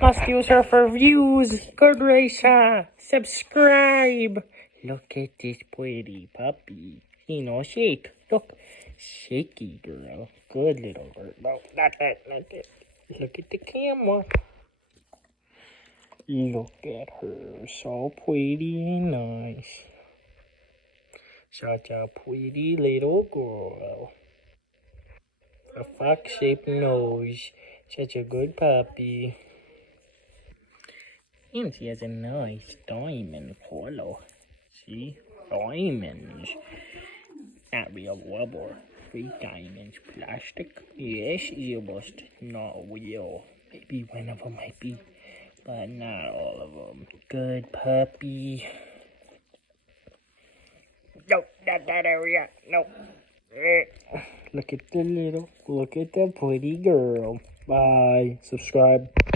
Must use her for views. Good Raisa. Subscribe. Look at this pretty puppy. Shake. Look. Shaky girl. Good little girl. No, not that. Not that. Look at the camera. Look at her. So pretty and nice. Such a pretty little girl. A fox-shaped nose. Such a good puppy. And she has a nice diamond collar. See? Diamonds. Not real rubber. Fake diamonds. Plastic. Yes, it was not real. Maybe one of them might be, but not all of them. Good puppy. Nope, not that area. Nope. Look at the pretty girl. Bye. Subscribe.